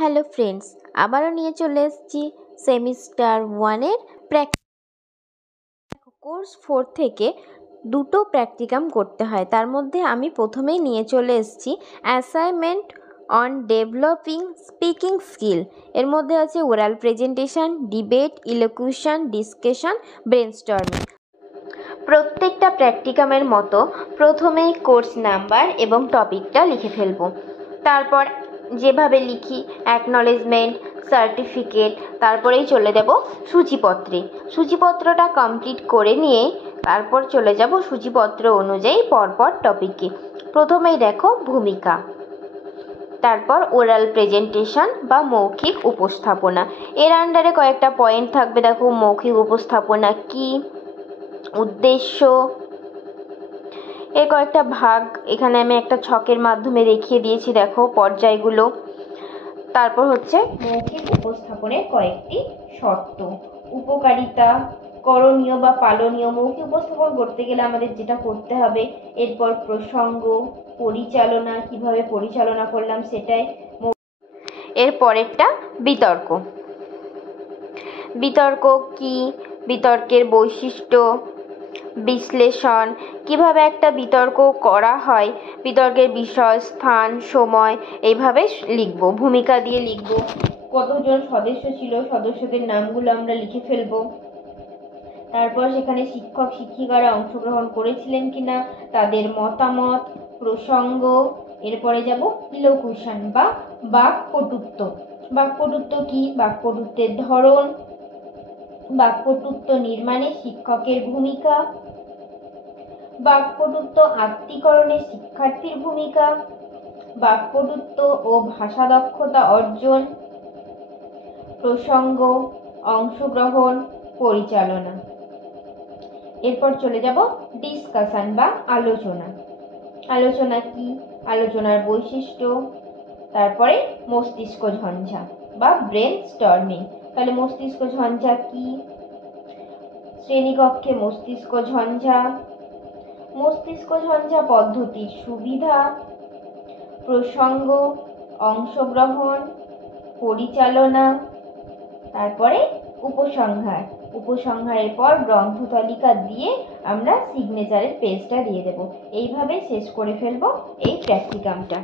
Hello friends, আবারও নিয়ে চলে এসেছি সেমিস্টার 1-এর কোর্স 4 থেকে দুটো প্র্যাকটিকাম করতে হয়। তার মধ্যে আমি প্রথমেই নিয়ে চলে এসেছি assignment on developing speaking skill. এর মধ্যে আছে oral presentation, debate, elocution, discussion, brainstorming. প্রত্যেকটা প্র্যাকটিকামের মতো প্রথমেই কোর্স নাম্বার এবং টপিকটা লিখে ফেলবো। তারপর যেভাবে লিখি অ্যাকনলেজমেন্ট, সার্টিফিকেট, তারপরেই চলে যাব সূচিপত্রে। সূচিপত্রটা কমপ্লিট করে নিয়ে তারপর চলে যাব সূচিপত্র অনুযায়ী পরপর টপিকে। প্রথমেই দেখো ভূমিকা, তারপর ওরাল প্রেজেন্টেশন বা মৌখিক উপস্থাপনা। এর আন্ডারে কয়েকটা পয়েন্ট থাকবে। দেখো মৌখিক উপস্থাপনা কি, উদ্দেশ্য, এর কয়েকটা ভাগ এখানে আমি একটা ছকের মাধ্যমে দেখিয়ে দিয়েছি, দেখো পর্যায়গুলো। তারপর হচ্ছে মৌখিক উপস্থাপনের কয়েকটি শর্ত, উপকারিতা, করণীয় বা পালনীয়। মৌখিক উপস্থাপন করতে গেলে আমাদের যেটা করতে হবে, এরপর প্রসঙ্গ, পরিচালনা, কিভাবে পরিচালনা করলাম সেটাই। এর পরেরটা বিতর্ক। বিতর্ক কি, বিতর্কের বৈশিষ্ট্য, বিশ্লেষণ, কিভাবে একটা বিতর্ক করা হয়, বিতর্কের বিষয়, স্থান, সময়, এইভাবে লিখব। ভূমিকা দিয়ে লিখব, কতজন সদস্য ছিল, সদস্যদের নামগুলো আমরা লিখে ফেলব। তারপর সেখানে শিক্ষক শিক্ষিকারা অংশগ্রহণ করেছিলেন কিনা, তাদের মতামত, প্রসঙ্গ। এরপরে যাব ইলোকুশন বা বাকপটুত্ব। বাকপটুত্ব কি, বাকপটুত্বের ধরন, বাকপটুত্ব নির্মাণে শিক্ষকের ভূমিকা, বাকপটুত্ব আত্মীকরণে শিক্ষার্থীর ভূমিকা, বাকপটুত্ব ও ভাষা দক্ষতা অর্জন, প্রসঙ্গ, অংশগ্রহণ, পরিচালনা। এরপর চলে যাব ডিসকাশন বা আলোচনা। আলোচনা কি, আলোচনার বৈশিষ্ট্য। তারপরে মস্তিষ্ক ঝঞ্ঝা বা ব্রেন স্টর্মিং। তাহলে মস্তিষ্ক ঝঞ্ঝা কি, শ্রেণীকক্ষে মস্তিষ্ক ঝঞ্ঝা, মস্তিষ্ক ঝঞ্ঝা পদ্ধতির সুবিধা, প্রসঙ্গ, অংশগ্রহণ, পরিচালনা। তারপরে উপসংহার। উপসংহারের পর গ্রন্থ তালিকা দিয়ে আমরা সিগনেচারের পেজটা দিয়ে দেব। এইভাবে শেষ করে ফেলবো এই প্র্যাকটিকামটা।